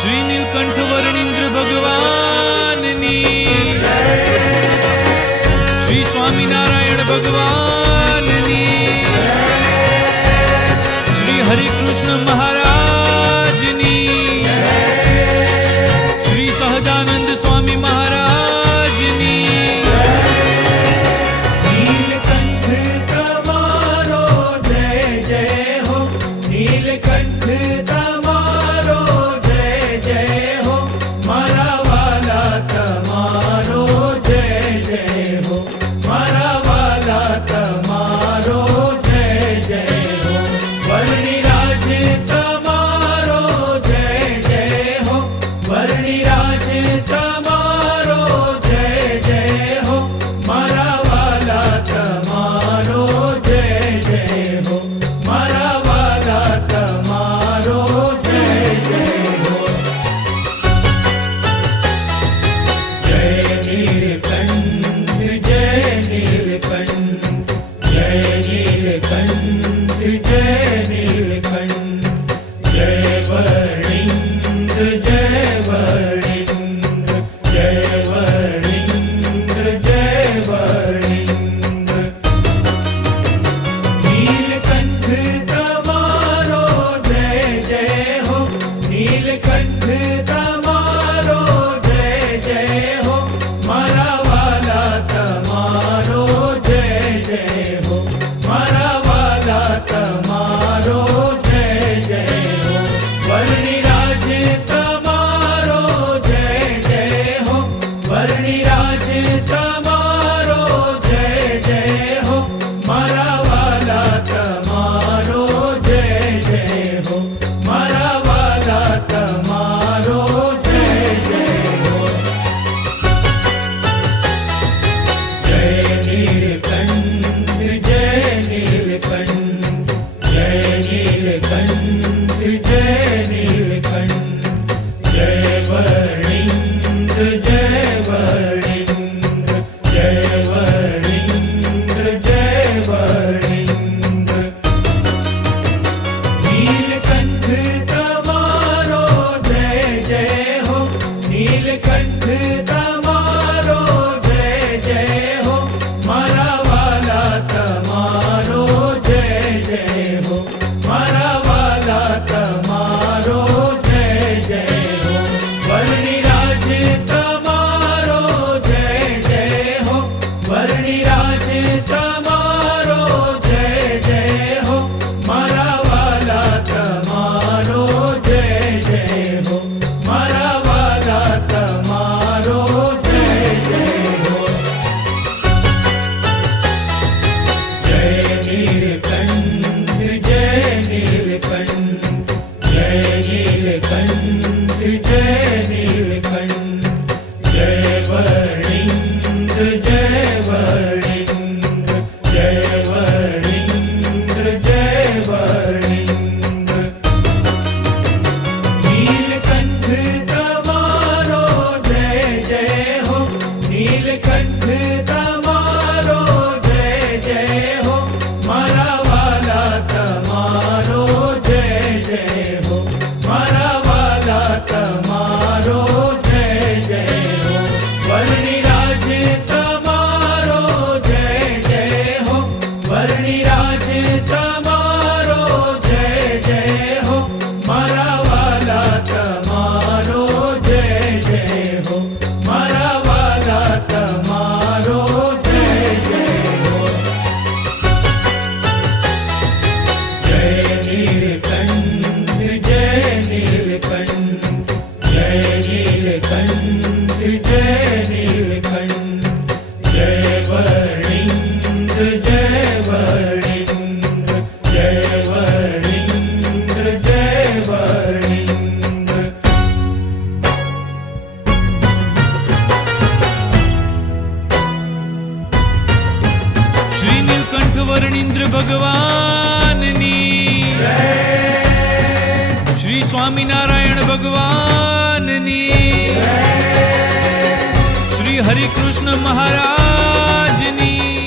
श्री नीलकंठ वर्णिंद्र भगवाननी, श्री स्वामीनारायण भगवाननी, श्री हरिकृष्ण महाराजनी, श्री सहजानंद स्वामी महाराजनी। नीलकंठ तमारो जय जय हो, नीलकंठ तमारो जय जय हो, मारा वाला तमारो जय जय हो, मारा वाला तमारो जय जय हो, वर्णिराज तमारो जय जय हो, वर्णिराज तमारो जय जय हो, मारा वाला तमारो जय जय हो, मारा वाला तमारो जय जय हो। जय नीलकंठ जय नीलकंठ, जय नीलकंठ जय नीलकंठ, जय वर्णिंद्र जय वर्णिंद्र, जय वर्णिंद्र जय वर्णिंद्र। नीलकंठ तमारो जय जय हो, नीलकंठ तमारो जय जय हो, मारा वाला तमारो जय जय हो, मारा वाला तमारो जय जय हो, वर्णिराज तमारो जय जय हो, वर्णिराज तमारो जय जय हो, मारा वाला तमारो जय जय हो, मारा वाला तमारो जय जय हो। जय नीलकंठ जय नीलकंठ, जय नीलकंठ जय नीलकंठ, जय वर्णिंद्र जय वर्णिंद्र, जय वर्णिंद्र जय वर्णिंद्र। नीलकंठ तमारो जय जय हो, नीलकंठ तमारो जय जय हो, मारा वाला तमारो जय जय हो, मारा वाला तमारो जय जय हो, वर्णिराज तमारो जय जय हो, वर्णिराज तमारो जय जय हो, मारा वाला तमारो जय जय हो, मारा वाला तमारो जय जय हो। जय नीलकंठ जय नीलकंठ, जय नीलकंठ जय नीलकंठ, जय वर्णिंद्र जय वर्णिंद्र, जय वर्णिंद्र जय वर्णिंद्र। नीलकंठ तमारो जय जय हो, नीलकंठ तमारो जय जय हो, मारा वाला तमारो जय जय हो, मारा वाला तमारो जय जय हो, वर्णिराज तमारो जय जय हो, वर्णिराज तमारो जय जय हो, मारा वाला तमारो जय जय हो, मारा वाला तमारो जय जय हो। जय नीलकंठ जय नीलकंठ, जय नीलकंठ जय नीलकंठ, जय वर्णिंद्र जय वर्णिंद्र, जय वर्णिंद्र जय वर्णिंद्र। श्री नीलकंठ वर्णिंद्र भगवाननी, श्री स्वामीनारायण भगवाननी, श्री हरिकृष्ण महाराजनी,